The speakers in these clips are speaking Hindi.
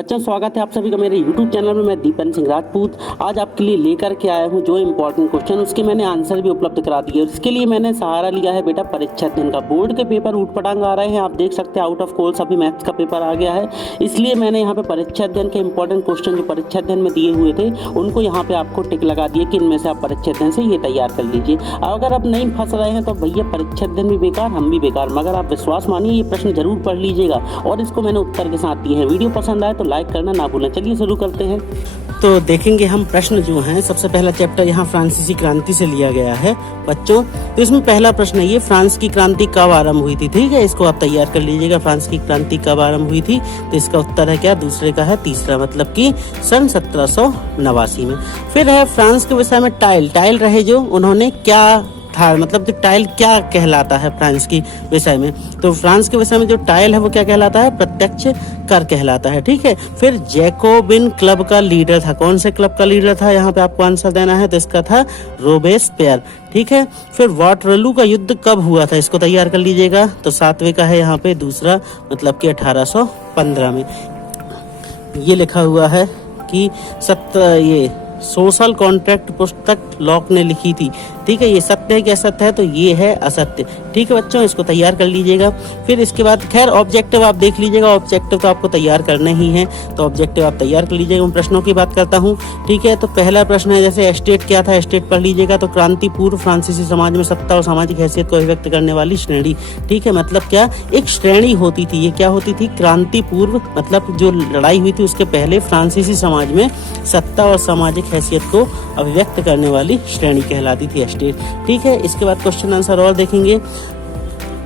बच्चों, स्वागत है आप सभी का मेरे YouTube चैनल में। मैं दीपन सिंह राजपूत आज आपके लिए लेकर के आया हूं जो इम्पोर्टेंट क्वेश्चन, उसके मैंने आंसर भी उपलब्ध करा दिए। इसके लिए मैंने सहारा लिया है बेटा परीक्षा दिन का। बोर्ड के पेपर ऊटपटांग आ रहे हैं, आप देख सकते हैं आउट ऑफ कोर्स अभी मैथ्स का पेपर आ गया है, इसलिए मैंने यहाँ पे परीक्षा अध्ययन के इंपॉर्टेंट क्वेश्चन जो परीक्षा अध्ययन में दिए हुए थे उनको यहाँ पे आपको टिक लगा दिए कि इनमें से आप परीक्षा अध्ययन से ये तैयार कर लीजिए। अगर आप नहीं फंस रहे हैं तो भैया परीक्षा अध्ययन भी बेकार, हम भी बेकार, मगर आप विश्वास मानिए ये प्रश्न जरूर पढ़ लीजिएगा और इसको मैंने उत्तर के साथ दिए हैं। वीडियो पसंद आए तो लाइक करना ना भूलें। चलिए शुरू करते हैं। तो देखेंगे हम प्रश्न जो हैं, सबसे पहला चैप्टर यहाँ फ्रांसीसी क्रांति से लिया गया है बच्चों। तो इसमें पहला प्रश्न है ये, फ्रांस की क्रांति कब आरंभ हुई थी। ठीक है, इसको आप तैयार कर लीजिएगा। फ्रांस की क्रांति कब आरंभ हुई थी, तो इसका उत्तर है क्या, दूसरे का है तीसरा, मतलब कि सन 1789 में। फिर है फ्रांस के विषय में टाइल रहे जो, उन्होंने क्या था, मतलब कि टाइल क्या कहलाता है फ्रांस की विषय में। तो फ्रांस के विषय में जो टाइल है वो क्या कहलाता है, प्रत्यक्ष कर कहलाता है। ठीक है, फिर जैकोबिन क्लब का लीडर था, कौन से क्लब का लीडर था, यहाँ पे आपको आंसर देना है, तो इसका था रोबेस्पियर। ठीक है, फिर वाटरलू का युद्ध कब हुआ था, इसको तैयार कर लीजिएगा। तो सातवें का है यहाँ पे दूसरा, मतलब कि 1815 में। ये लिखा हुआ है कि ये सोशल कॉन्ट्रैक्ट पुस्तक लॉक ने लिखी थी। ठीक है, ये सत्य है कि असत्य है, तो ये है असत्य। ठीक है बच्चों, इसको तैयार कर लीजिएगा। फिर इसके बाद खैर ऑब्जेक्टिव आप देख लीजिएगा, ऑब्जेक्टिव तो आपको तैयार करना ही है, तो ऑब्जेक्टिव आप तैयार कर लीजिएगा। मैं प्रश्नों की बात करता हूँ। ठीक है, तो पहला प्रश्न है जैसे एस्टेट क्या था, एस्टेट पढ़ लीजिएगा। तो क्रांति पूर्व फ्रांसीसी समाज में सत्ता और सामाजिक हैसियत को अभिव्यक्त करने वाली श्रेणी। ठीक है, मतलब क्या, एक श्रेणी होती थी, ये क्या होती थी, क्रांति पूर्व, मतलब जो लड़ाई हुई थी उसके पहले फ्रांसीसी समाज में सत्ता और सामाजिक हैसियत को अभिव्यक्त करने वाली श्रेणी कहलाती थी एस्टेट। ठीक है, इसके बाद क्वेश्चन आंसर और देखेंगे।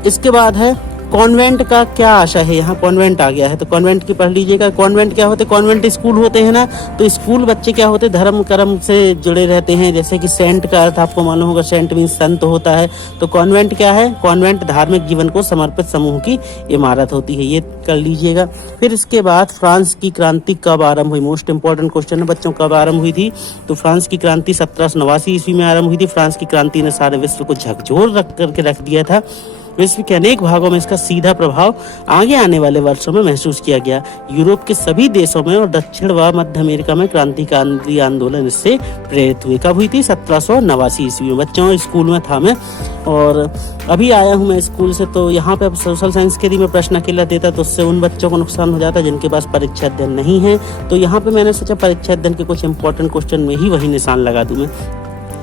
इसके बाद है कॉन्वेंट का क्या आशय है, यहाँ कॉन्वेंट आ गया है, तो कॉन्वेंट की पढ़ लीजिएगा। कॉन्वेंट क्या होते, कॉन्वेंट स्कूल होते हैं ना, तो स्कूल बच्चे क्या होते, धर्म कर्म से जुड़े रहते हैं। जैसे कि सेंट का अर्थ आपको मालूम होगा, सेंट मीन्स संत होता है। तो कॉन्वेंट क्या है, कॉन्वेंट धार्मिक जीवन को समर्पित समूह की इमारत होती है, ये कर लीजिएगा। फिर इसके बाद फ्रांस की क्रांति कब आरंभ हुई, मोस्ट इंपॉर्टेंट क्वेश्चन है बच्चों, कब आरंभ हुई थी। तो फ्रांस की क्रांति 1789 ईस्वी में आरंभ हुई थी। फ्रांस की क्रांति ने सारे विश्व को झकझोर करके रख दिया था। विश्व के अनेक भागों में इसका सीधा प्रभाव आगे आने वाले वर्षों में महसूस किया गया। यूरोप के सभी देशों में और दक्षिण व मध्य अमेरिका में क्रांतिकारी आंदोलन इससे प्रेरित हुए। कब हुई थी, 1789 ईस्वी में। बच्चों स्कूल में था मैं, और अभी आया हूँ मैं स्कूल से, तो यहाँ पे अब सोशल साइंस के लिए मैं प्रश्न अकेला देता तो उससे उन बच्चों को नुकसान हो जाता जिनके पास परीक्षा अध्ययन नहीं है। तो यहाँ पे मैंने सोचा परीक्षा अध्ययन के कुछ इंपॉर्टेंट क्वेश्चन में ही वही निशान लगा दूं मैं,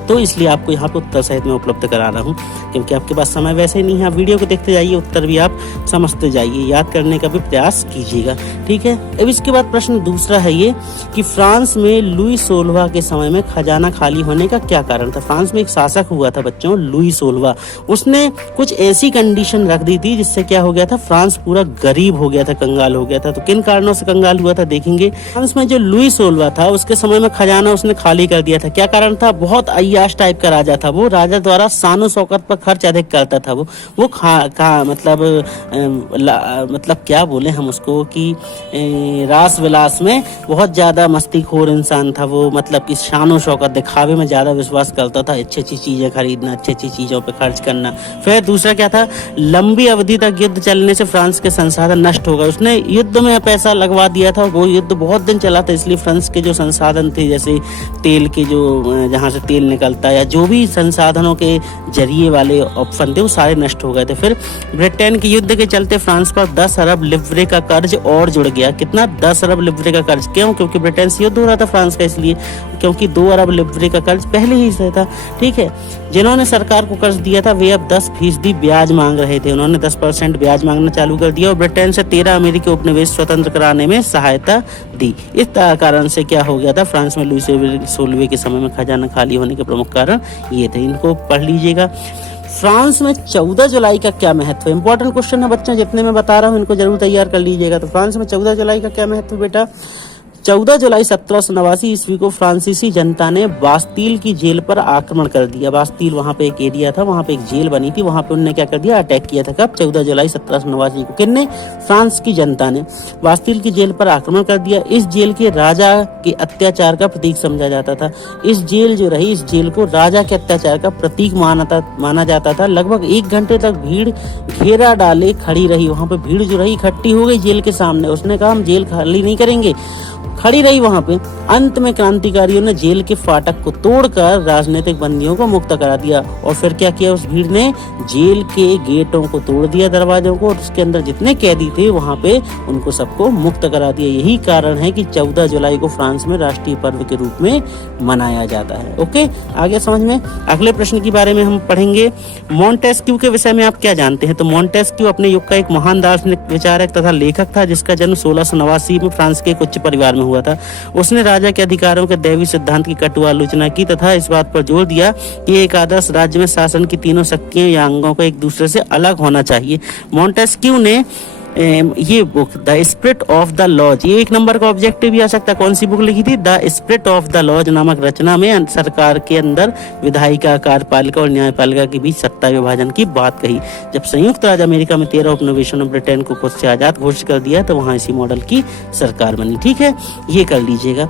तो इसलिए आपको यहाँ पे उत्तर सहित में उपलब्ध करा रहा हूँ, क्योंकि आपके पास समय वैसे ही नहीं है। आप वीडियो को देखते जाइए, उत्तर भी आप समझते जाइए, याद करने का भी प्रयास कीजिएगा। ठीक है, अब इसके बाद प्रश्न दूसरा है ये कि फ्रांस में लुई 16वां के समय में खजाना खाली होने का क्या कारण था। फ्रांस में एक शासक हुआ था बच्चों, लुई 16वां, उसने कुछ ऐसी कंडीशन रख दी थी जिससे क्या हो गया था, फ्रांस पूरा गरीब हो गया था, कंगाल हो गया था। तो किन कारणों से कंगाल हुआ था देखेंगे। फ्रांस में जो लुई 16वां था उसके समय में खजाना उसने खाली कर दिया था। क्या कारण था, बहुत अय्याश टाइप का राजा था वो। राजा द्वारा शान शौकत पर खर्च अधिक करता था वो मतलब क्या बोले हम उसको कि रास विलास में बहुत ज्यादा मस्तीखोर इंसान था वो, मतलब कि शान शौकत दिखावे में ज्यादा विश्वास करता था, अच्छी अच्छी चीजें खरीदना, अच्छी अच्छी चीजों पे खर्च करना। फिर दूसरा क्या था, लंबी अवधि तक युद्ध चलने से फ्रांस के संसाधन नष्ट हो गए। उसने युद्ध में पैसा लगवा दिया था, वो युद्ध बहुत दिन चला था, इसलिए फ्रांस के जो संसाधन थे, जैसे तेल के जो जहाँ से तेल निकलता है या जो भी संसाधनों के जरिए वाले ऑप्शन थे वो सारे नष्ट हो गए थे। फिर ब्रिटेन के युद्ध के चलते फ्रांस पर 10 अरब लिवरे का कर्ज और जुड़ गया। कितना, 10 अरब लिवरे का कर्ज। क्यों, क्योंकि ब्रिटेन से युद्ध हो रहा था फ्रांस का, इसलिए, क्योंकि 2 अरब लिवरे का कर्ज पहले ही से था। ठीक है, जिन्होंने सरकार को कर्ज दिया था वे अब 10% ब्याज मांग रहे थे, उन्होंने 10% ब्याज मांगना चालू कर दिया और ब्रिटेन से 13 अमेरिकी उपनिवेश स्वतंत्र कराने में सहायता दी। इस कारण से क्या हो गया था, फ्रांस में लुई 16वें के समय में खजाना खाली होने के प्रमुख कारण ये थे, इनको पढ़ लीजिएगा। फ्रांस में 14 जुलाई का क्या महत्व है, इंपॉर्टेंट क्वेश्चन है बच्चों, जितने मैं बता रहा हूँ इनको जरूर तैयार कर लीजिएगा। तो फ्रांस में 14 जुलाई का क्या महत्व बेटा, 14 जुलाई 1789 ईस्वी को फ्रांसीसी जनता ने बास्तील की जेल पर आक्रमण कर दिया। बास्तील वहां पे एक एरिया था, वहां पे एक जेल बनी थी, वहां पे उन्होंने क्या कर दिया, अटैक किया था। कब? 14 जुलाई 1789 को। किसने? फ्रांस की जनता ने बास्तील की जेल पर आक्रमण कर दिया। इस जेल के राजा के अत्याचार का प्रतीक समझा जाता था। इस जेल जो रही, इस जेल को राजा के अत्याचार का प्रतीक माना जाता था। लगभग 1 घंटे तक भीड़ घेरा डाले खड़ी रही। वहां पे भीड़ जो रही इकट्ठी हो गई जेल के सामने। उसने कहा हम जेल खाली नहीं करेंगे, खड़ी रही वहां पे। अंत में क्रांतिकारियों ने जेल के फाटक को तोड़कर राजनीतिक बंदियों को मुक्त करा दिया। और फिर क्या किया उस भीड़ ने? जेल के गेटों को तोड़ दिया, दरवाजों को, और उसके अंदर जितने कैदी थे वहां पे उनको सबको मुक्त करा दिया। यही कारण है कि 14 जुलाई को फ्रांस में राष्ट्रीय पर्व के रूप में मनाया जाता है। ओके, आगे समझ में। अगले प्रश्न के बारे में हम पढ़ेंगे। मॉन्टेस्क्यू के विषय में आप क्या जानते हैं? तो मॉन्टेस्क्यू अपने युग का एक महान दार्शनिक, विचारक तथा लेखक था, जिसका जन्म 1689 में फ्रांस के एक उच्च परिवार में हुआ था। उसने राजा के अधिकारों के दैवी सिद्धांत की कटु आलोचना की तथा इस बात पर जोर दिया कि एक आदर्श राज्य में शासन की तीनों शक्तियों या अंगों को एक दूसरे से अलग होना चाहिए। मॉन्टेस्क्यू ने ये book the spirit of the laws, ये 1 नंबर का ऑब्जेक्टिव भी आ सकता है। कौन सी बुक लिखी थी? The spirit of the laws नामक रचना में सरकार के अंदर विधायिका, कार्यपालिका और न्यायपालिका के बीच सत्ता विभाजन की बात कही। जब संयुक्त राज्य अमेरिका में 13 उपनिवेशों ने ब्रिटेन को खुद से आजाद घोषित कर दिया तो वहां इसी मॉडल की सरकार बनी। ठीक है, ये कर लीजिएगा।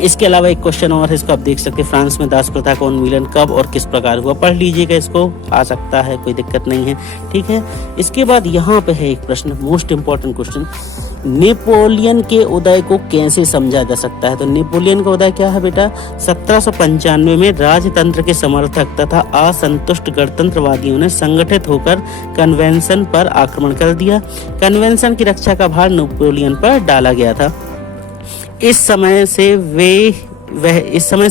इसके अलावा एक क्वेश्चन और है, इसको आप देख सकते हैं। फ्रांस में दास प्रथा का उन्मूलन कब और किस प्रकार हुआ? पढ़ लीजिएगा, इसको आ सकता है, कोई दिक्कत नहीं है। ठीक है, इसके बाद यहाँ पे है एक प्रश्न, मोस्ट इंपॉर्टेंट क्वेश्चन, नेपोलियन के उदय को कैसे समझा जा सकता है? तो नेपोलियन का उदय क्या है बेटा? 1795 में राजतंत्र के समर्थक तथा असंतुष्ट गणतंत्रवादियों ने संगठित होकर कन्वेंशन पर आक्रमण कर दिया। कन्वेंशन की रक्षा का भार नेपोलियन पर डाला गया था। इस समय से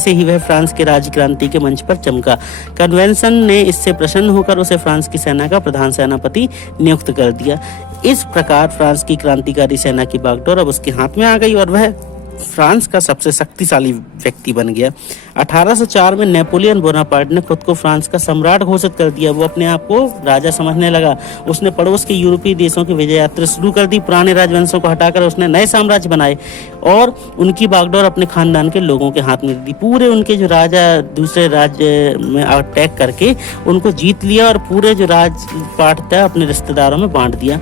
ही वह फ्रांस के राज्य क्रांति के मंच पर चमका। कन्वेंशन ने इससे प्रसन्न होकर उसे फ्रांस की सेना का प्रधान सेनापति नियुक्त कर दिया। इस प्रकार फ्रांस की क्रांतिकारी सेना की बागडोर अब उसके हाथ में आ गई और वह फ्रांस का सबसे शक्तिशाली व्यक्ति बन गया। 1804 में नेपोलियन बोनापार्ट ने खुद को फ्रांस का सम्राट घोषित कर दिया। वो अपने आप को राजा समझने लगा। उसने पड़ोस के यूरोपीय देशों की विजय यात्रा शुरू कर दी। पुराने राजवंशों को हटाकर उसने नए साम्राज्य बनाए और उनकी बागडोर अपने खानदान के लोगों के हाथ में दी। पूरे उनके जो राजा दूसरे राज्य में अटैक करके उनको जीत लिया और पूरे जो राजपाट था अपने रिश्तेदारों में बांट दिया।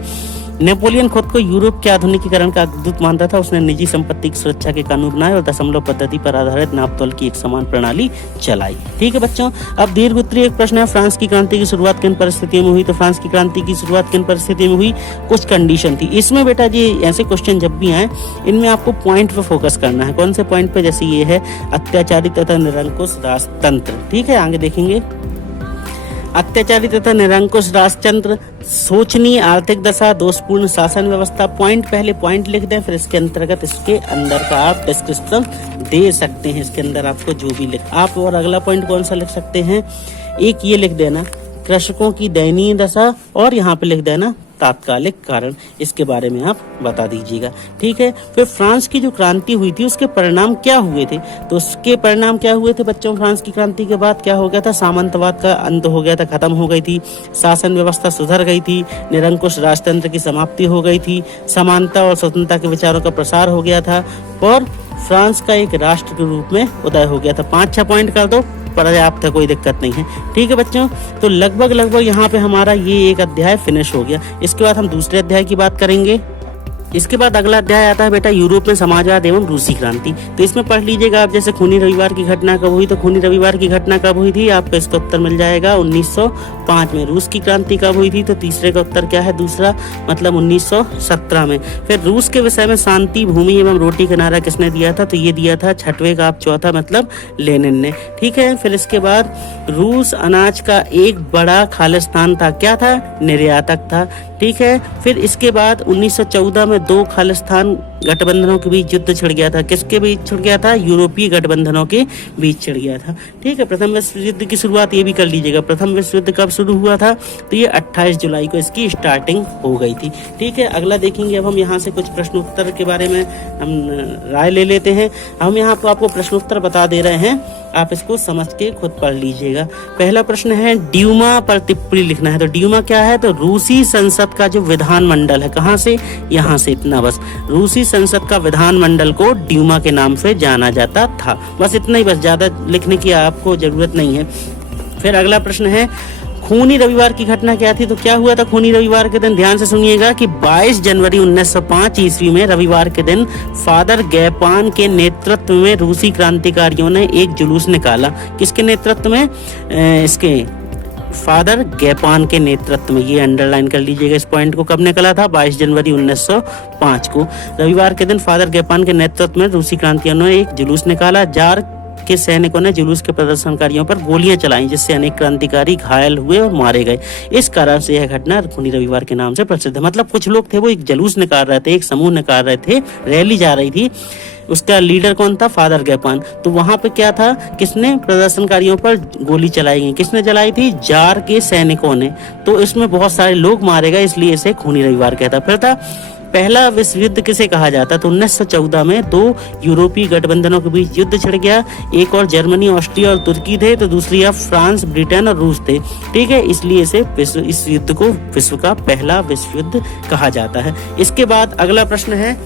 नेपोलियन खुद को यूरोप के आधुनिकीकरण का दूत मानता था। उसने निजी संपत्ति की सुरक्षा के कानून बनाए और दशमलव पद्धति पर आधारित नापतोल की एक समान प्रणाली चलाई। ठीक है बच्चों, अब दीर्घ उत्तरीय एक प्रश्न है, फ्रांस की क्रांति की शुरुआत किन परिस्थितियों में हुई? तो फ्रांस की क्रांति की शुरुआत किन परिस्थितियों में हुई? कुछ कंडीशन थी। इसमें बेटा जी ऐसे क्वेश्चन जब भी आए इनमें आपको पॉइंट पे फोकस करना है। कौन से पॉइंट पे? जैसे ये है अत्याचारी तथा निरंकुश राजतंत्र। ठीक है, आगे देखेंगे। अत्याचारी तथा निरंकुश राजतंत्र, शोचनीय आर्थिक दशा, दोषपूर्ण शासन व्यवस्था। पॉइंट पहले पॉइंट लिख दें, फिर इसके अंतर्गत इसके अंदर का आप डिस्क्रिप्शन दे सकते हैं। इसके अंदर आपको जो भी लिख आप, और अगला पॉइंट कौन सा लिख सकते हैं? एक ये लिख देना कृषकों की दयनीय दशा, और यहाँ पे लिख देना तात्कालिक कारण। इसके बारे में आप बता दीजिएगा। ठीक है, फिर फ्रांस की जो क्रांति हुई थी उसके परिणाम क्या हुए थे? तो उसके परिणाम क्या हुए थे बच्चों? फ्रांस की क्रांति के बाद क्या हो गया था? सामंतवाद का अंत हो गया था, खत्म हो गई थी। शासन व्यवस्था सुधर गई थी। निरंकुश राजतंत्र की समाप्ति हो गई थी। समानता और स्वतंत्रता के विचारों का प्रसार हो गया था और फ्रांस का एक राष्ट्र के रूप में उदय हो गया था। 5-6 पॉइंट कर दो, पर्याप्त है, कोई दिक्कत नहीं है। ठीक है बच्चों, तो लगभग यहाँ पे हमारा ये एक अध्याय फिनिश हो गया। इसके बाद हम दूसरे अध्याय की बात करेंगे। इसके बाद अगला अध्याय आता है बेटा यूरोप में समाजवाद एवं रूसी क्रांति। तो इसमें पढ़ लीजिएगा आप, जैसे खूनी रविवार की घटना कब हुई? तो खूनी रविवार की घटना कब हुई थी? आपको इसका उत्तर मिल जाएगा 1905 में। रूस की क्रांति कब हुई थी? तो तीसरे का उत्तर क्या है? दूसरा, मतलब 1917 में। फिर रूस के विषय में शांति, भूमि एवं रोटी का नारा किसने दिया था? तो ये दिया था छठवें का आप चौथा, मतलब लेनिन ने। ठीक है, फिर इसके बाद रूस अनाज का एक बड़ा खालिस्तान था। क्या था? निर्यातक था। ठीक है, फिर इसके बाद 1914 में 2 खालिस्तान गठबंधनों के बीच युद्ध छिड़ गया था। किसके बीच छिड़ गया था? यूरोपीय गठबंधनों के बीच छिड़ गया था। ठीक है, प्रथम विश्व युद्ध की शुरुआत ये भी कर लीजिएगा। प्रथम विश्व युद्ध कब शुरू हुआ था? तो ये 28 जुलाई को इसकी स्टार्टिंग हो गई थी। ठीक है, अगला देखेंगे। अब हम यहाँ से कुछ प्रश्न उत्तर के बारे में हम राय ले लेते हैं। हम यहाँ पर आपको प्रश्न उत्तर बता दे रहे हैं। आप इसको समझ के खुद पढ़ लीजिएगा। पहला प्रश्न है ड्यूमा पर टिप्पणी लिखना है। तो ड्यूमा क्या है? तो रूसी संसद का जो विधानमंडल है, कहाँ से? यहाँ से, इतना बस। रूसी संसद का विधानमंडल को ड्यूमा के नाम से जाना जाता था। बस इतना ही, बस ज्यादा लिखने की आपको जरूरत नहीं है। फिर अगला प्रश्न है खूनी रविवार की घटना क्या थी? तो क्या हुआ था खूनी रविवार के दिन? ध्यान से सुनिएगा कि 22 जनवरी 1905 ईस्वी में रविवार के दिन फादर गैपान के नेतृत्व में रूसी क्रांतिकारियों ने एक जुलूस निकाला। किसके नेतृत्व में? इसके फादर गैपान के नेतृत्व में। ये अंडरलाइन कर लीजिएगा इस पॉइंट को। कब निकला था? 22 जनवरी 1905 को। रविवार के दिन फादर गैपान के नेतृत्व में रूसी क्रांतिकारियों ने एक जुलूस निकाला। जार के सैनिकों ने जुलूस के प्रदर्शनकारियों पर गोलियां चलाई, जिससे अनेक क्रांतिकारी घायल हुए और मारे गए। इस कारण से यह घटना खूनी रविवार के नाम से प्रसिद्ध है। मतलब कुछ लोग थे, वो एक जुलूस निकाल रहे थे, एक समूह निकाल रहे थे, रैली जा रही थी। उसका लीडर कौन था? फादर गैपान। तो वहां पे क्या था? किसने प्रदर्शनकारियों पर गोली चलाई गई? किसने चलाई थी? जार के सैनिकों ने। तो इसमें बहुत सारे लोग मारे गए, इसलिए इसे खूनी रविवार कहता। फिर था पहला विश्व युद्ध किसे कहा जाता? तो 1914 में दो यूरोपीय गठबंधनों के बीच युद्ध छिड़ गया। एक और जर्मनी, ऑस्ट्रिया और तुर्की थे, तो दूसरी आप फ्रांस, ब्रिटेन और रूस थे। ठीक है, इसलिए इस युद्ध को विश्व का पहला विश्व युद्ध कहा जाता है। इसके बाद अगला प्रश्न है,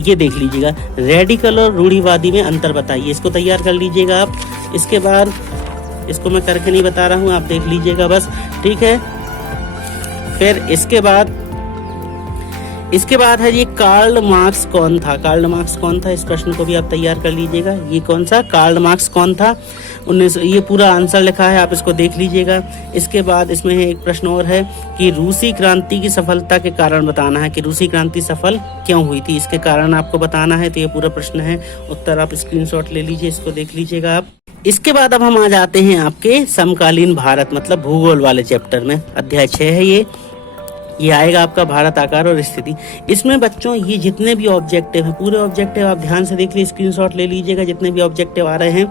ये देख लीजिएगा, रेडिकल और रूढ़िवादी में अंतर बताइए। इसको तैयार कर लीजिएगा आप। इसके बाद इसको मैं करके नहीं बता रहा हूँ, आप देख लीजिएगा बस। ठीक है, फिर इसके बाद है ये कार्ल मार्क्स कौन था? कार्ल मार्क्स कौन था? इस प्रश्न को भी आप तैयार कर लीजिएगा। ये कौन सा कार्ल मार्क्स कौन था? 1900। ये पूरा आंसर लिखा है, आप इसको देख लीजिएगा। इसके बाद इसमें एक प्रश्न और है कि रूसी क्रांति की सफलता के कारण बताना है कि रूसी क्रांति सफल क्यों हुई थी, इसके कारण आपको बताना है। तो ये पूरा प्रश्न है, उत्तर आप स्क्रीनशॉट ले लीजिए, इसको देख लीजिएगा आप। इसके बाद अब हम आ जाते हैं आपके समकालीन भारत मतलब भूगोल वाले चैप्टर में। अध्याय 6 है ये आएगा आपका भारत आकार और स्थिति। इसमें बच्चों ये जितने भी ऑब्जेक्टिव हैं, पूरे ऑब्जेक्टिव आप ध्यान से देख लीजिए, स्क्रीनशॉट ले लीजिएगा। जितने भी ऑब्जेक्टिव आ रहे हैं,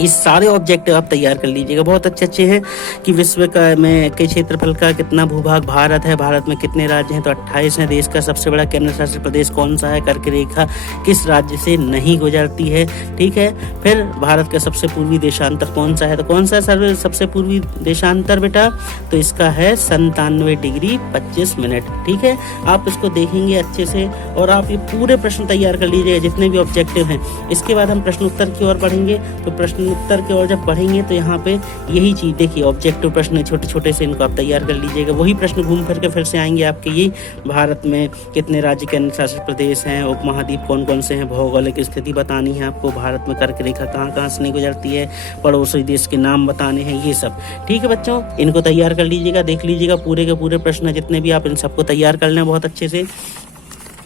इस सारे ऑब्जेक्टिव आप तैयार कर लीजिएगा। बहुत अच्छे हैं कि विश्व का में के क्षेत्रफल का कितना भूभाग भारत है, भारत में कितने राज्य हैं? तो 28 है। देश का सबसे बड़ा केंद्र शासित प्रदेश कौन सा है? कर्क रेखा किस राज्य से नहीं गुजरती है? ठीक है, फिर भारत का सबसे पूर्वी देशांतर कौन सा है? तो कौन सा सबसे पूर्वी देशांतर बेटा? तो इसका है 97 डिग्री 25 मिनट। ठीक है, आप इसको देखेंगे अच्छे से और आप ये पूरे प्रश्न तैयार कर लीजिएगा जितने भी ऑब्जेक्टिव हैं। इसके बाद हम प्रश्न उत्तर की ओर बढ़ेंगे। तो प्रश्न उत्तर की ओर जब पढ़ेंगे तो यहाँ पे यही चीज देखिए, ऑब्जेक्टिव प्रश्न छोटे छोटे से, इनको आप तैयार कर लीजिएगा। वही प्रश्न घूम फिर के फिर से आएंगे आपके। ये भारत में कितने राज्य केंद्र शासित प्रदेश हैं, उपमहाद्वीप कौन कौन से हैं, भौगोलिक स्थिति बतानी है आपको, भारत में कर्क रेखा कहाँ कहाँ से नहीं गुजरती है, पड़ोसी देश के नाम बताने हैं, ये सब। ठीक है बच्चों, इनको तैयार कर लीजिएगा, देख लीजिएगा पूरे के पूरे प्रश्न जितने भी, आप इन सबको तैयार कर लें बहुत अच्छे से।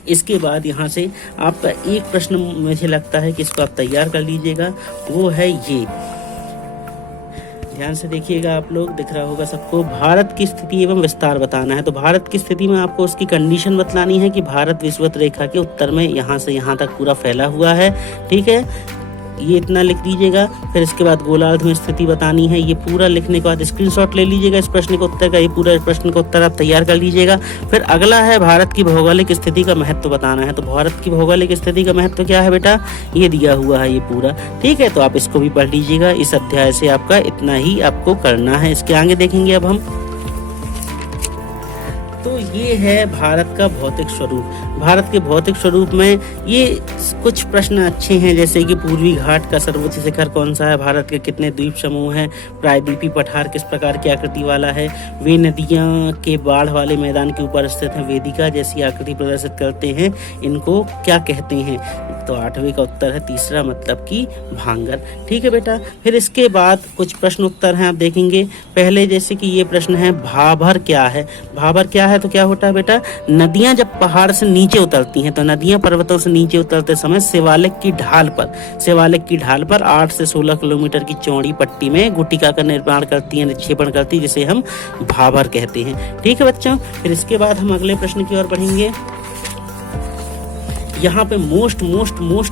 इसके बाद यहाँ से आपका एक प्रश्न मुझे लगता है कि इसको आप तैयार कर लीजिएगा, वो है ये, ध्यान से देखिएगा आप लोग, दिख रहा होगा सबको। भारत की स्थिति एवं विस्तार बताना है। तो भारत की स्थिति में आपको उसकी कंडीशन बतलानी है कि भारत विषुवत रेखा के उत्तर में यहाँ से यहाँ तक पूरा फैला हुआ है। ठीक है, ये इतना लिख दीजिएगा। फिर इसके बाद गोलार्ध में स्थिति बतानी है। ये पूरा लिखने के बाद स्क्रीनशॉट ले लीजिएगा इस प्रश्न के उत्तर का। ये पूरा प्रश्न का उत्तर आप तैयार कर लीजिएगा। फिर अगला है भारत की भौगोलिक स्थिति का महत्व बताना है। तो भारत की भौगोलिक स्थिति का महत्व क्या है बेटा? ये दिया हुआ है ये पूरा। ठीक है, तो आप इसको भी पढ़ लीजिएगा। इस अध्याय से आपका इतना ही आपको करना है। इसके आगे देखेंगे अब हम। तो ये है भारत का भौतिक स्वरूप। भारत के भौतिक स्वरूप में ये कुछ प्रश्न अच्छे हैं, जैसे कि पूर्वी घाट का सर्वोच्च शिखर कौन सा है, भारत के कितने द्वीप समूह हैं, प्रायद्वीपीय पठार किस प्रकार की आकृति वाला है, वे नदियां के बाढ़ वाले मैदान के ऊपर स्थित हैं, वेदिका जैसी आकृति प्रदर्शित करते हैं, इनको क्या कहते हैं? तो 8वें का उत्तर है तीसरा, मतलब कि भांगर। ठीक है बेटा, फिर इसके बाद कुछ प्रश्न उत्तर हैं, आप देखेंगे। पहले जैसे कि ये प्रश्न है, भाबर क्या है? भाबर क्या है? तो क्या होता है बेटा? नदियां जब पहाड़ से नीचे उतरती हैं, तो नदियां पर्वतों से नीचे उतरते समय शिवालिक की ढाल पर 8 से 16 किलोमीटर की चौड़ी पट्टी में गुटिका का निर्माण करती है, निक्षेपण करती है, जिसे हम भाबर कहते हैं। ठीक है बच्चों, फिर इसके बाद हम अगले प्रश्न की ओर बढ़ेंगे। यहाँ पे मोस्ट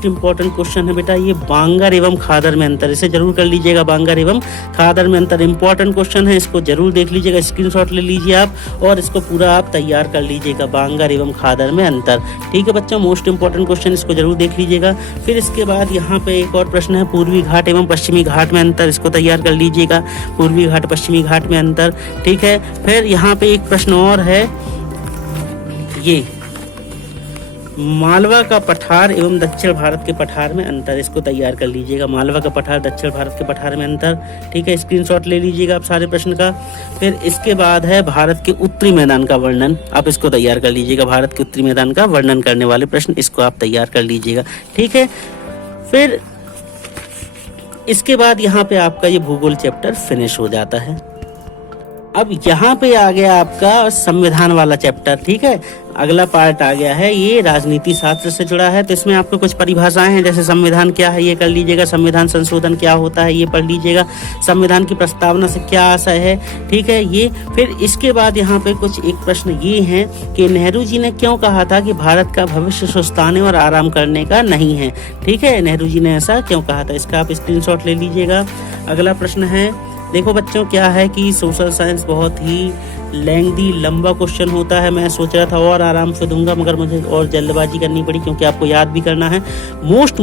इंपॉर्टेंट क्वेश्चन है बेटा, ये बांगर एवं खादर में अंतर, इसे जरूर कर लीजिएगा। बांगर एवं खादर में अंतर इंपॉर्टेंट क्वेश्चन है, इसको जरूर देख लीजिएगा, स्क्रीनशॉट ले लीजिए आप और इसको पूरा आप तैयार कर लीजिएगा। बांगर एवं खादर में अंतर, ठीक है बच्चों, मोस्ट इंपॉर्टेंट क्वेश्चन, इसको जरूर देख लीजिएगा। फिर इसके बाद यहाँ पे एक और प्रश्न है, पूर्वी घाट एवं पश्चिमी घाट में अंतर, इसको तैयार कर लीजिएगा। पूर्वी घाट पश्चिमी घाट में अंतर, ठीक है। फिर यहाँ पे एक प्रश्न और है, ये मालवा का पठार एवं दक्षिण भारत के पठार में अंतर, इसको तैयार कर लीजिएगा। मालवा का पठार, दक्षिण भारत के पठार में अंतर, ठीक है, स्क्रीनशॉट ले लीजिएगा आप सारे प्रश्न का। फिर इसके बाद है भारत के उत्तरी मैदान का वर्णन, आप इसको तैयार कर लीजिएगा। भारत के उत्तरी मैदान का वर्णन करने वाले प्रश्न, इसको आप तैयार कर लीजिएगा, ठीक है। फिर इसके बाद यहाँ पे आपका ये भूगोल चैप्टर फिनिश हो जाता है। अब यहाँ पे आ गया आपका संविधान वाला चैप्टर, ठीक है। अगला पार्ट आ गया है, ये राजनीति शास्त्र से जुड़ा है, तो इसमें आपको कुछ परिभाषाएं हैं, जैसे संविधान क्या है ये कर लीजिएगा, संविधान संशोधन क्या होता है ये पढ़ लीजिएगा, संविधान की प्रस्तावना से क्या आशय है, ठीक है ये। फिर इसके बाद यहाँ पे कुछ एक प्रश्न ये है कि नेहरू जी ने क्यों कहा था कि भारत का भविष्य सुस्ताने और आराम करने का नहीं है, ठीक है, नेहरू जी ने ऐसा क्यों कहा था, इसका आप स्क्रीनशॉट ले लीजिएगा। अगला प्रश्न है, देखो बच्चों क्या है कि सोशल साइंस बहुत ही लेंथी लंबा क्वेश्चन होता है, मैं सोच रहा था और आराम से दूंगा मगर मुझे और जल्दबाजी करनी पड़ी क्योंकि आपको याद भी करना है। मोस्ट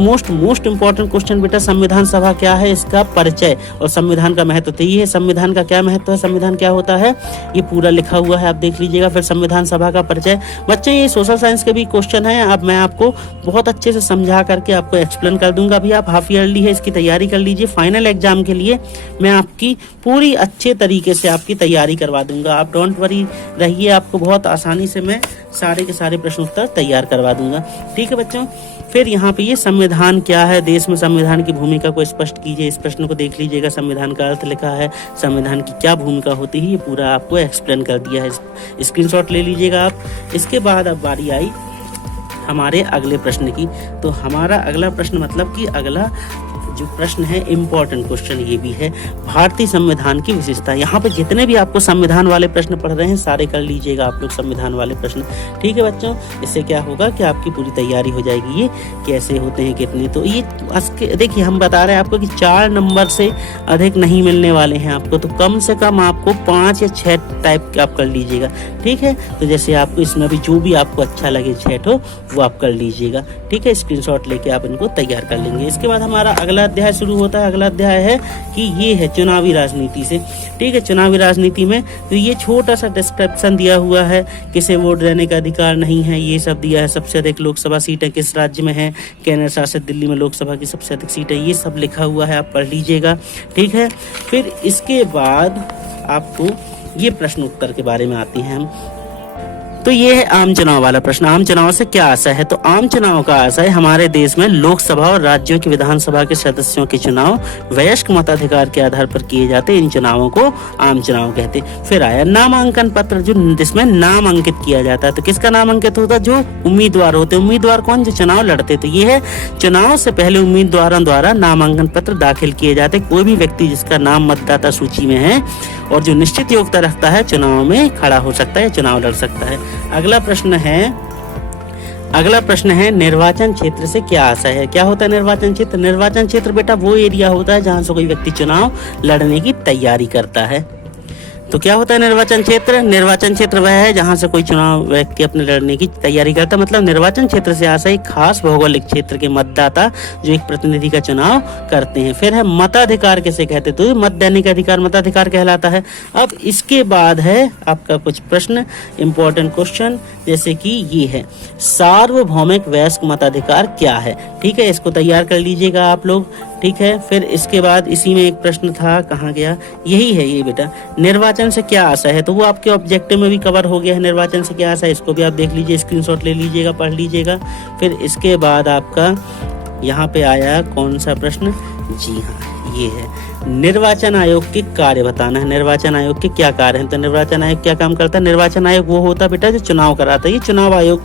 इंपॉर्टेंट क्वेश्चन बेटा, संविधान सभा क्या है, इसका परिचय और संविधान का महत्व, तो ये है संविधान का क्या महत्व है, संविधान क्या होता है, ये पूरा लिखा हुआ है, आप देख लीजिएगा। फिर संविधान सभा का परिचय, बच्चों ये सोशल साइंस के भी क्वेश्चन है, अब मैं आपको बहुत अच्छे से समझा करके आपको एक्सप्लेन कर दूंगा। अभी आप हाफ ईयरली है, इसकी तैयारी कर लीजिए, फाइनल एग्जाम के लिए मैं आपकी पूरी अच्छे तरीके से आपकी तैयारी करवा दूंगा, आप डोंट वरी रहिए, आपको बहुत आसानी से मैं सारे के सारे प्रश्न उत्तर तैयार करवा दूंगा, ठीक है बच्चों। फिर यहाँ पे ये संविधान क्या है, देश में संविधान की भूमिका को स्पष्ट कीजिए, इस प्रश्न को देख लीजिएगा। संविधान का अर्थ लिखा है, संविधान की क्या भूमिका होती है, ये पूरा आपको एक्सप्लेन कर दिया है, स्क्रीनशॉट ले लीजिएगा आप। इसके बाद अब बारी आई हमारे अगले प्रश्न की, तो हमारा अगला प्रश्न मतलब कि अगला जो प्रश्न है इम्पोर्टेंट क्वेश्चन ये भी है, भारतीय संविधान की विशेषता। यहाँ पे जितने भी आपको संविधान वाले प्रश्न पढ़ रहे हैं सारे कर लीजिएगा आप लोग संविधान वाले प्रश्न, ठीक है बच्चों। इससे क्या होगा कि आपकी पूरी तैयारी हो जाएगी। ये कैसे होते हैं कितने, तो ये देखिए हम बता रहे हैं आपको कि 4 नंबर से अधिक नहीं मिलने वाले हैं आपको, तो कम से कम आपको 5 या 6 टाइप के आप कर लीजिएगा, ठीक है। तो जैसे आपको इसमें भी जो भी आपको अच्छा लगे 6 ठो वो आप कर लीजिएगा, ठीक है। स्क्रीनशॉट लेके आप इनको तैयार कर लेंगे। इसके बाद हमारा अगला अध्याय शुरू होता है। अगला अध्याय है कि ये है चुनावी राजनीति से, ठीक है। चुनावी राजनीति में तो ये छोटा सा डिस्क्रिप्शन दिया हुआ है, किसे वोट देने का अधिकार नहीं है, ये सब दिया है। सबसे अधिक लोकसभा सीटें किस राज्य में है, केंद्र शासित दिल्ली में लोकसभा की सबसे अधिक सीटें, ये सब लिखा हुआ है, आप पढ़ लीजिएगा, ठीक है। फिर इसके बाद आपको ये प्रश्न उत्तर के बारे में आते हैं हम, तो ये है आम चुनाव वाला प्रश्न। आम चुनाव से क्या आशय है, तो आम चुनाव का आशय हमारे देश में लोकसभा और राज्यों की विधानसभा के सदस्यों के चुनाव वयस्क मताधिकार के आधार पर किए जाते, इन चुनावों को आम चुनाव कहते। फिर आया नामांकन पत्र, जो जिसमें नाम अंकित किया जाता है। तो किसका नाम अंकित होता है, जो उम्मीदवार होते हैं। उम्मीदवार कौन, जो चुनाव लड़ते। तो ये है चुनाव से पहले उम्मीदवारों द्वारा नामांकन पत्र दाखिल किए जाते। कोई भी व्यक्ति जिसका नाम मतदाता सूची में है और जो निश्चित योग्यता रखता है चुनाव में खड़ा हो सकता है, चुनाव लड़ सकता है। अगला प्रश्न है निर्वाचन क्षेत्र से क्या आशय है। क्या होता है निर्वाचन क्षेत्र, निर्वाचन क्षेत्र बेटा वो एरिया होता है जहां से कोई व्यक्ति चुनाव लड़ने की तैयारी करता है। तो क्या होता है निर्वाचन क्षेत्र, निर्वाचन क्षेत्र वह है जहां से कोई चुनाव व्यक्ति अपने लड़ने की तैयारी करता है। मतलब निर्वाचन क्षेत्र से आशय एक खास भौगोलिक क्षेत्र के मतदाता जो एक प्रतिनिधि का चुनाव करते हैं। फिर है मताधिकार किसे कहते हैं, तो मत देने का अधिकार मताधिकार कहलाता है। अब इसके बाद है आपका कुछ प्रश्न इंपॉर्टेंट क्वेश्चन, जैसे कि ये है सार्वभौमिक वयस्क मताधिकार क्या है, ठीक है। इसको तैयार कर लीजिएगा आप लोग, ठीक है। फिर इसके बाद इसी में एक प्रश्न था, कहाँ गया, यही है ये बेटा, निर्वाचन से क्या आशय है। तो वो आपके ऑब्जेक्टिव में भी कवर हो गया है, निर्वाचन से क्या आशय है, इसको भी आप देख लीजिए, स्क्रीनशॉट ले लीजिएगा, पढ़ लीजिएगा। फिर इसके बाद आपका यहाँ पे आया कौन सा प्रश्न, जी हाँ ये है निर्वाचन आयोग के कार्य बताना है। निर्वाचन आयोग के क्या कार्य हैं, तो निर्वाचन आयोग क्या काम करता है। निर्वाचन आयोग वो होता है बेटा जो चुनाव कराता है, ये चुनाव आयोग।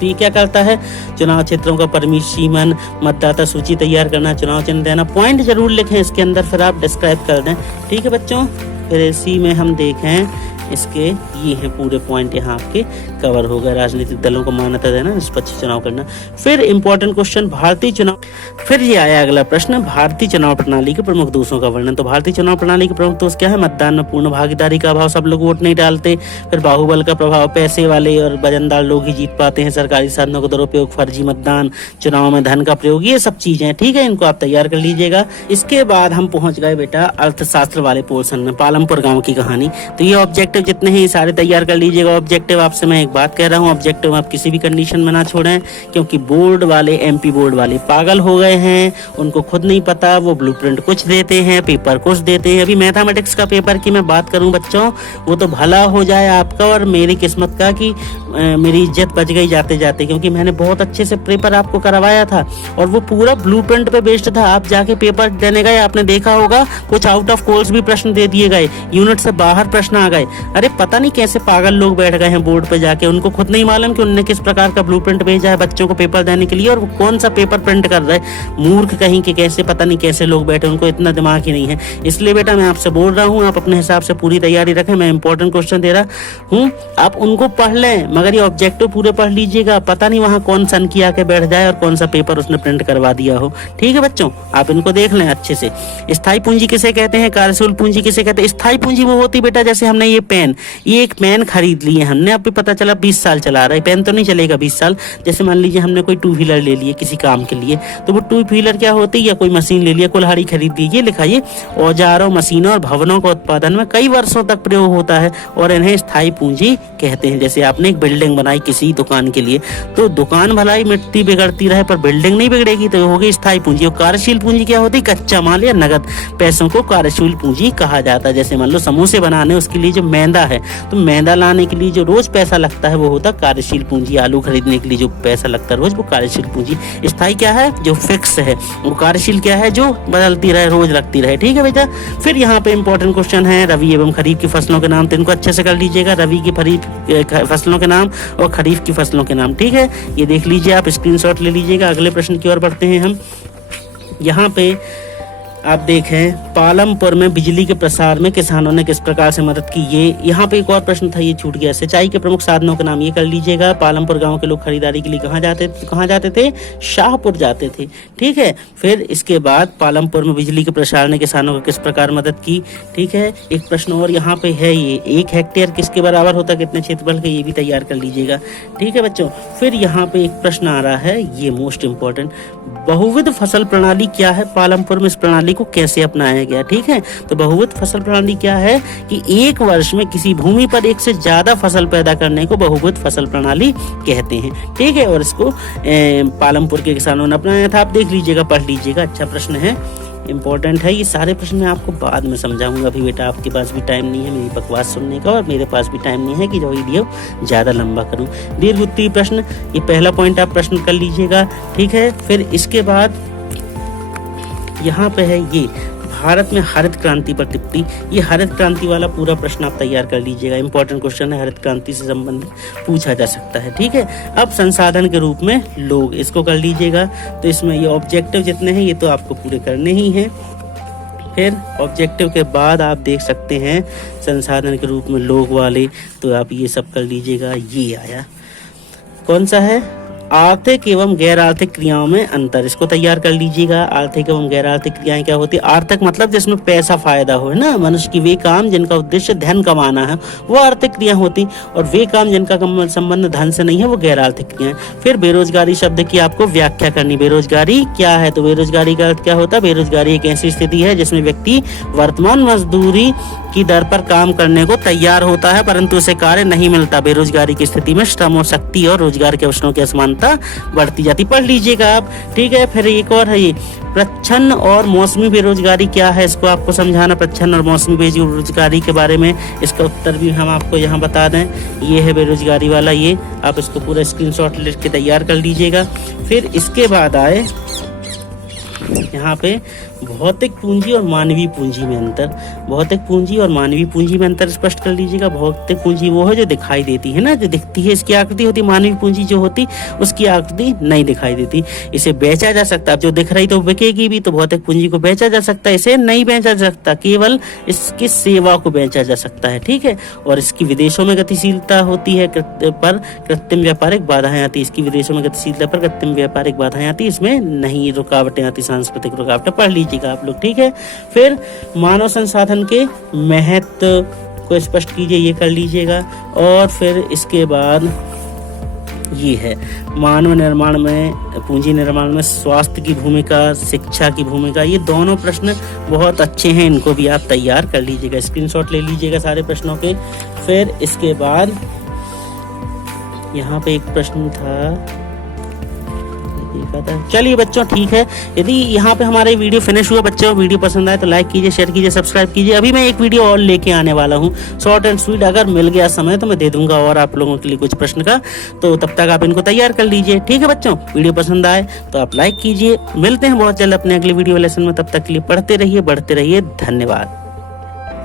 तो ये क्या करता है, चुनाव क्षेत्रों का परिसीमन, मतदाता सूची तैयार करना, चुनाव चिन्ह देना। पॉइंट जरूर लिखें इसके अंदर, फिर आप डिस्क्राइब कर दें, ठीक है बच्चों। फिर इसी में हम देखें इसके ये हैं पूरे पॉइंट यहाँ आपके कवर हो गए। राजनीतिक दलों को मान्यता देना, निष्पक्ष चुनाव करना। फिर इंपॉर्टेंट क्वेश्चन भारतीय चुनाव, फिर ये आया अगला प्रश्न, भारतीय चुनाव प्रणाली के प्रमुख दोषों का वर्णन। तो भारतीय चुनाव प्रणाली के प्रमुख दोष क्या है? मतदान में पूर्ण भागीदारी का अभाव, सब लोग वोट नहीं डालते। फिर बाहुबल का प्रभाव, पैसे वाले और वजनदार लोग ही जीत पाते हैं। सरकारी साधनों का दुरुपयोग, फर्जी मतदान, चुनाव में धन का प्रयोग, ये सब चीजें। ठीक है, इनको आप तैयार कर लीजिएगा। इसके बाद हम पहुंच गए बेटा अर्थशास्त्र वाले पोर्शन में, पालमपुर गांव की कहानी। तो ये ऑब्जेक्टिव जितने हैं सारे तैयार कर लीजिएगा। ऑब्जेक्टिव आपसे मैं एक बात कह रहा हूँ, ऑब्जेक्टिव आप किसी भी कंडीशन में ना छोड़ें, क्योंकि बोर्ड वाले, एमपी बोर्ड वाले पागल हो गए हैं। उनको खुद नहीं पता, वो ब्लूप्रिंट कुछ देते हैं, पेपर कुछ देते हैं। अभी मैथमेटिक्स का पेपर की मैं बात करूं बच्चों, वो तो भला हो जाए आपका और मेरी किस्मत का कि मेरी इज्जत बच गई जाते जाते, क्योंकि मैंने बहुत अच्छे से पेपर आपको करवाया था और वो पूरा ब्लूप्रिंट पे बेस्ड था। आप जाके पेपर देने गए, आपने देखा होगा कुछ आउट ऑफ कोर्स भी प्रश्न दे दिए गए, यूनिट से बाहर प्रश्न आ गए। अरे पता नहीं कैसे पागल लोग बैठ गए हैं बोर्ड पे जाके, उनको खुद नहीं मालूम कि उन्होंने किस प्रकार का ब्लूप्रिंट भेजा है बच्चों को पेपर देने के लिए और वो कौन सा पेपर प्रिंट कर रहे हैं। मूर्ख कहीं के, कैसे पता नहीं कैसे लोग बैठे, उनको इतना दिमाग ही नहीं है। इसलिए बेटा मैं आपसे बोल रहा हूँ, आप अपने हिसाब से पूरी तैयारी रखें। मैं इंपॉर्टेंट क्वेश्चन दे रहा हूँ, आप उनको पढ़ लें, मगर ये ऑब्जेक्टिव पूरे पढ़ लीजिएगा। पता नहीं वहाँ कौन सन की आके बैठ जाए और कौन सा पेपर उसने प्रिंट करवा दिया हो। ठीक है बच्चों, आप इनको देख लें अच्छे से। स्थायी पूंजी किसे कहते हैं? कार्यशील पूंजी किसे कहते हैं? स्थायी पूंजी वो होती बेटा, जैसे हमने ये पेन, ये एक पेन खरीद लिए हमने, अब पता चला 20 साल चला रहा है, पेन तो नहीं चलेगा 20 साल। जैसे मान लीजिए हमने कोई 2 व्हीलर ले लिए किसी काम के लिए, तो वो 2 व्हीलर क्या होती है, या कोई मशीन ले लिया, कुल्हाड़ी खरीद ली, ये लिखा, ये औजारों, मशीनों और भवनों का उत्पादन में कई वर्षों तक प्रयोग होता है और इन्हें स्थायी पूंजी कहते हैं। जैसे आपने एक बिल्डिंग बनाई किसी दुकान के लिए, तो दुकान भलाई मिट्टी बिगड़ती रहे पर बिल्डिंग नहीं बिगड़ेगी, तो हो गई स्थायी पूंजी। और कार्यशील पूंजी क्या होती है? कच्चा माल या नगद पैसों को कार्यशील पूंजी कहा जाता है। जैसे मान लो समोसे बनाने, उसके लिए जो मैदा है, तो मैदा लाने के लिए जो रोज पैसा लगता है वो होता है कार्यशील पूंजी। आलू खरीदने के लिए जो पैसा लगता है रोज, वो कार्यशील पूंजी। स्थायी क्या है? जो फिक्स है। वो कार्यशील क्या है? जो बदलती रहे, रोज लगती रहे। ठीक है बेटा। फिर यहाँ पे इंपॉर्टेंट क्वेश्चन है रबी एवं खरीफ की फसलों के नाम, तो इनको अच्छे से कर लीजिएगा। रबी की फसलों के नाम और खरीफ की फसलों के नाम। ठीक है, ये देख लीजिए, आप स्क्रीनशॉट ले लीजिएगा। अगले प्रश्न की ओर बढ़ते हैं हम। यहाँ पे आप देखें, पालमपुर में बिजली के प्रसार में किसानों ने किस प्रकार से मदद की। ये यहाँ पे एक और प्रश्न था, ये छूट गया। सिंचाई के प्रमुख साधनों के नाम, ये कर लीजिएगा। पालमपुर गांव के लोग खरीदारी के लिए कहाँ जाते थे? शाहपुर जाते थे। ठीक है। फिर इसके बाद पालमपुर में बिजली के प्रसार ने किसानों को किस प्रकार मदद की। ठीक है। एक प्रश्न और यहाँ पे है, ये 1 हेक्टेयर किसके बराबर होता है, कितने क्षेत्रफल के, ये भी तैयार कर लीजिएगा। ठीक है बच्चों। फिर यहाँ पे एक प्रश्न आ रहा है, ये मोस्ट इम्पोर्टेंट, बहुविध फसल प्रणाली क्या है? पालमपुर में इस प्रणाली को कैसे अपनाया गया। ठीक है। तो बहुविध फसल प्रणाली क्या है कि एक वर्ष में किसी भूमि पर एक से ज्यादा फसल पैदा करने को बहुविध फसल प्रणाली कहते हैं। ठीक है। और इसको पालमपुर के किसानों ने अपनाया था। आप देख लीजिएगा, पढ़ लीजिएगा, अच्छा प्रश्न है, इंपॉर्टेंट है। ये सारे प्रश्न मैं आपको बाद में समझाऊंगा, अभी बेटा आपके पास भी टाइम नहीं है मेरी बकवास सुनने का, और मेरे पास भी टाइम नहीं है कि जो वीडियो ज़्यादा लंबा करूं। दीर्घ उत्तरीय प्रश्न, ये पहला पॉइंट आप प्रश्न कर लीजिएगा। ठीक है। फिर इसके बाद यहाँ पे है ये भारत में हरित क्रांति पर टिप्पणी, ये हरित क्रांति वाला पूरा प्रश्न आप तैयार कर लीजिएगा। इंपॉर्टेंट क्वेश्चन है, हरित क्रांति से संबंधित पूछा जा सकता है। ठीक है। अब संसाधन के रूप में लोग, इसको कर लीजिएगा। तो इसमें ये ऑब्जेक्टिव जितने हैं ये तो आपको पूरे करने ही हैं। फिर ऑब्जेक्टिव के बाद आप देख सकते हैं संसाधन के रूप में लोग वाले, तो आप ये सब कर लीजिएगा। ये आया, कौन सा है? आर्थिक एवं गैर आर्थिक क्रियाओं में अंतर, इसको तैयार कर लीजिएगा। आर्थिक एवं गैर आर्थिक क्रियाएं क्या होती है? आर्थिक मतलब जिसमें पैसा फायदा हो, है ना, मनुष्य की वे काम जिनका उद्देश्य धन कमाना है वो आर्थिक क्रिया होती, और वे काम जिनका संबंध धन से नहीं है वो गैर आर्थिक क्रियाएं। फिर बेरोजगारी शब्द की आपको व्याख्या करनी। बेरोजगारी क्या है? तो बेरोजगारी का अर्थ क्या होता है? बेरोजगारी एक ऐसी स्थिति है जिसमें व्यक्ति वर्तमान मजदूरी की दर पर काम करने को तैयार होता है परंतु उसे कार्य नहीं मिलता। बेरोजगारी की स्थिति में श्रम और शक्ति और रोजगार के अवसरों की असमानता बढ़ती जाती। पढ़ लीजिएगा आप। ठीक है। फिर एक और है ये प्रच्छन्न और मौसमी बेरोजगारी क्या है, इसको आपको समझाना। प्रच्छन्न और मौसमी बेरोजगारी के बारे में इसका उत्तर भी हम आपको यहाँ बता दें। ये है बेरोजगारी वाला, ये आप इसको पूरा स्क्रीनशॉट लेके तैयार कर लीजिएगा। फिर इसके बाद आए यहाँ पे भौतिक पूंजी और मानवीय पूंजी में अंतर। भौतिक पूंजी और मानवीय पूंजी में अंतर स्पष्ट कर लीजिएगा। भौतिक पूंजी वो है जो दिखाई देती है ना, जो दिखती है, इसकी आकृति होती है। मानवीय पूंजी जो होती उसकी आकृति नहीं दिखाई देती। इसे बेचा जा सकता है, जो दिख रही तो बिकेगी भी, तो भौतिक पूंजी को बेचा जा सकता है। इसे नहीं बेचा जा सकता, केवल इसकी सेवा को बेचा जा सकता है, ठीक है। और इसकी विदेशों में गतिशीलता होती है, पर कृत्रिम व्यापारिक बाधाएं आती है। इसकी विदेशों में गतिशीलता पर कृत्रिम व्यापारिक बाधाएं आती, इसमें नहीं रुकावटें आती, सांस्कृतिक रुकावटें। पढ़ लीजिएगा आप लोग, ठीक है। फिर मानव संसाधन के महत्व को स्पष्ट कीजिए, ये कर लीजिएगा। और फिर इसके बाद ये है मानव निर्माण में, पूंजी निर्माण में स्वास्थ्य की भूमिका, शिक्षा की भूमिका। ये दोनों प्रश्न बहुत अच्छे हैं, इनको भी आप तैयार कर लीजिएगा, स्क्रीनशॉट ले लीजिएगा सारे प्रश्नों के। फिर इसके बाद यहाँ पे एक प्रश्न था, चलिए बच्चों ठीक है। यदि यहाँ पे हमारा वीडियो फिनिश हुआ बच्चों, वीडियो पसंद आए तो लाइक कीजिए, शेयर कीजिए, सब्सक्राइब कीजिए। अभी मैं एक वीडियो और लेके आने वाला हूँ, शॉर्ट एंड स्वीट। अगर मिल गया समय तो मैं दे दूंगा और आप लोगों के लिए कुछ प्रश्न का, तो तब तक आप इनको तैयार कर लीजिए, ठीक है बच्चों। वीडियो पसंद आए तो आप लाइक कीजिए। मिलते हैं बहुत जल्द अपने अगले वीडियो लेसन में, तब तक के लिए पढ़ते रहिए, बढ़ते रहिए। धन्यवाद।